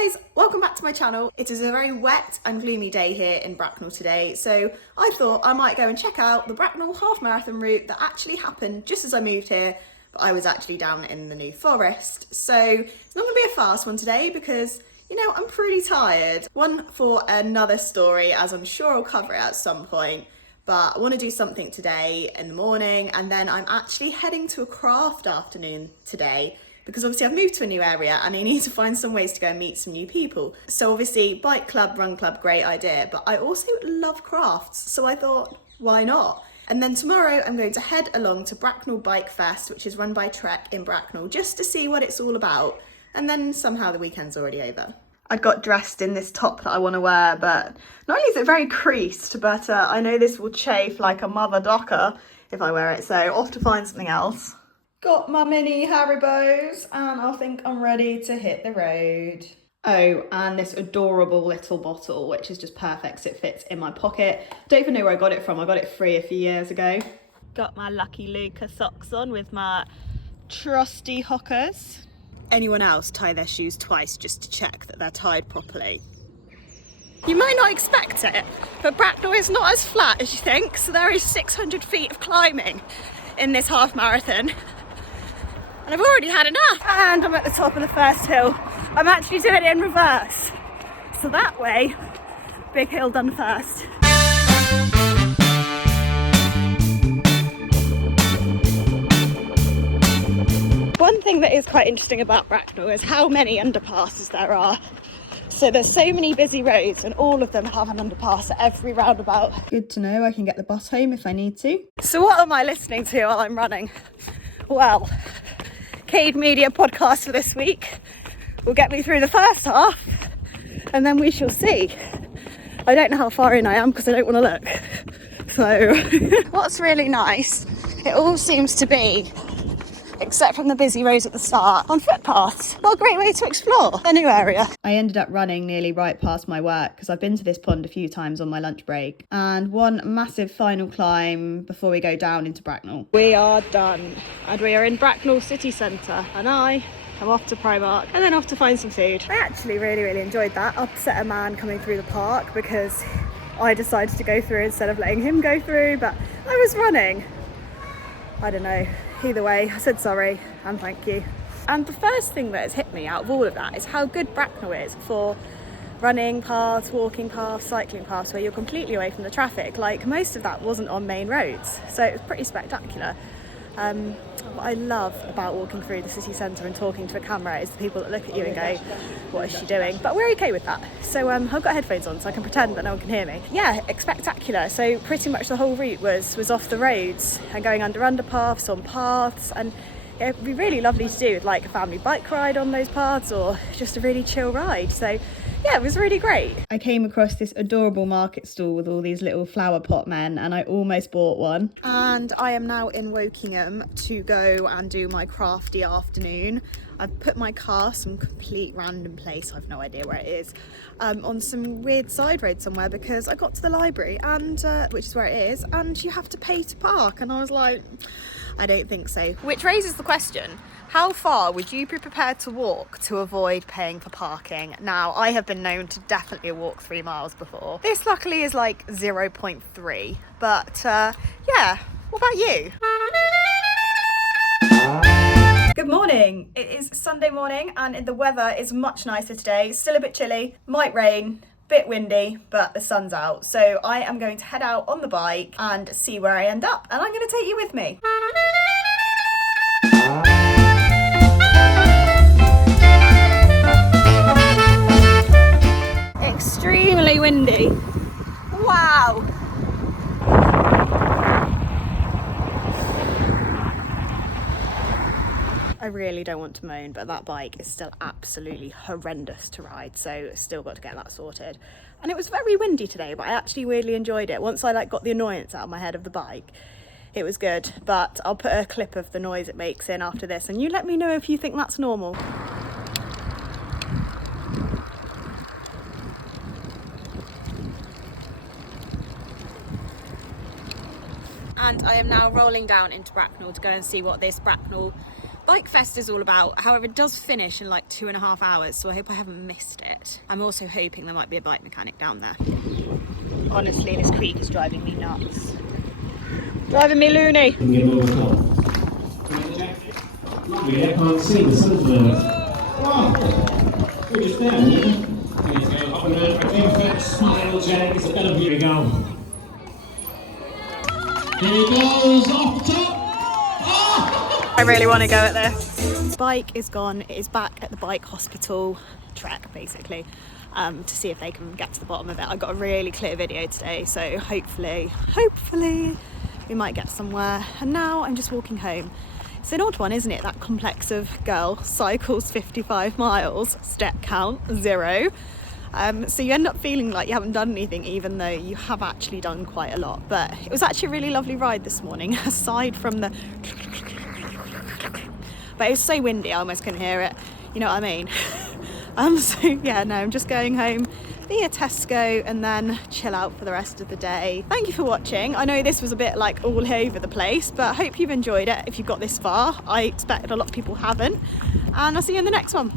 Guys, welcome back to my channel. It is a very wet and gloomy day here in Bracknell today, so I thought I might go and check out the Bracknell Half Marathon route that actually happened just as I moved here, but I was actually down in the New Forest. So it's not going to be a fast one today because, you know, I'm pretty tired. One for another story, as I'm sure I'll cover it at some point, but I want to do something today in the morning, and then I'm actually heading to a craft afternoon today because obviously I've moved to a new area and I need to find some ways to go and meet some new people. So obviously bike club, run club, great idea, but I also love crafts, so I thought, why not? And then tomorrow I'm going to head along to Bracknell Bike Fest, which is run by Trek in Bracknell, just to see what it's all about. And then somehow the weekend's already over. I got dressed in this top that I want to wear, but not only is it very creased, but I know this will chafe like a mother docker if I wear it, so I'll have to find something else. Got my mini Haribos and I think I'm ready to hit the road. Oh, and this adorable little bottle, which is just perfect because it fits in my pocket. Don't even know where I got it from. I got it free a few years ago. Got my Lucky Luca socks on with my trusty hookers. Anyone else tie their shoes twice just to check that they're tied properly? You might not expect it, but Bracknell is not as flat as you think, so there is 600 feet of climbing in this half marathon. And I've already had enough. And I'm at the top of the first hill. I'm actually doing it in reverse. So that way, big hill done first. One thing that is quite interesting about Bracknell is how many underpasses there are. So there's so many busy roads and all of them have an underpass at every roundabout. Good to know I can get the bus home if I need to. So what am I listening to while I'm running? Well, Cade Media podcast for this week will get me through the first half and then we shall see. I don't know how far in I am because I don't want to look. So what's really nice, it all seems to be, except from the busy roads at the start, on footpaths. What a great way to explore a new area. I ended up running nearly right past my work because I've been to this pond a few times on my lunch break. And one massive final climb before we go down into Bracknell. We are done. And we are in Bracknell city centre. And I am off to Primark and then off to find some food. I actually really enjoyed that. Upset a man coming through the park because I decided to go through instead of letting him go through, but I was running. I don't know. Either way, I said sorry and thank you. And the first thing that has hit me out of all of that is how good Bracknell is for running paths, walking paths, cycling paths, where you're completely away from the traffic. Like, most of that wasn't on main roads, so it was pretty spectacular. What I love about walking through the city centre and talking to a camera is the people that look at you and go, what is she doing? But we're okay with that. So I've got headphones on so I can pretend that no one can hear me. Yeah, it's spectacular. So pretty much the whole route was off the roads and going under underpaths, on paths, and it'd be really lovely to do with like a family bike ride on those paths or just a really chill ride. So yeah, it was really great. I came across this adorable market stall with all these little flower pot men and I almost bought one. And I am now in Wokingham to go and do my crafty afternoon. I've put my car some complete random place, I've no idea where it is, on some weird side road somewhere because I got to the library and which is where it is, and you have to pay to park, and I was like, I don't think so. Which raises the question, how far would you be prepared to walk to avoid paying for parking? Now, I have been known to definitely walk 3 miles before. This luckily is like 0.3, but yeah, what about you? Good morning. It is Sunday morning and the weather is much nicer today. Still a bit chilly, might rain, bit windy, but the sun's out. So I am going to head out on the bike and see where I end up, and I'm going to take you with me. Extremely windy. Wow. I really don't want to moan, but that bike is still absolutely horrendous to ride, so still got to get that sorted. And it was very windy today, but I actually weirdly enjoyed it. Once I got the annoyance out of my head of the bike, it was good. But I'll put a clip of the noise it makes in after this, and you let me know if you think that's normal. And I am now rolling down into Bracknell to go and see what this Bracknell Bike Fest is all about. However, it does finish in like 2.5 hours, so I hope I haven't missed it. I'm also hoping there might be a bike mechanic down there. Honestly, this creek is driving me nuts. Driving me loony. Lovely, I can't see the sunflowers. Wow, we're just there, yeah? Up and down, perfect smile, Jack. It's a better view. Here we go. Here he goes, off the top. Oh! I really want to go at this. Bike is gone. It is back at the bike hospital track, basically, to see if they can get to the bottom of it. I got a really clear video today, so hopefully we might get somewhere. And now I'm just walking home. It's an odd one, isn't it? That complex of girl cycles 55 miles, step count 0. So you end up feeling like you haven't done anything, even though you have actually done quite a lot. But it was actually a really lovely ride this morning, aside from the... But it was so windy, I almost couldn't hear it. You know what I mean? So yeah, no, I'm just going home, be a Tesco, and then chill out for the rest of the day. Thank you for watching. I know this was a bit like all over the place, but I hope you've enjoyed it if you've got this far. I expect a lot of people haven't. And I'll see you in the next one.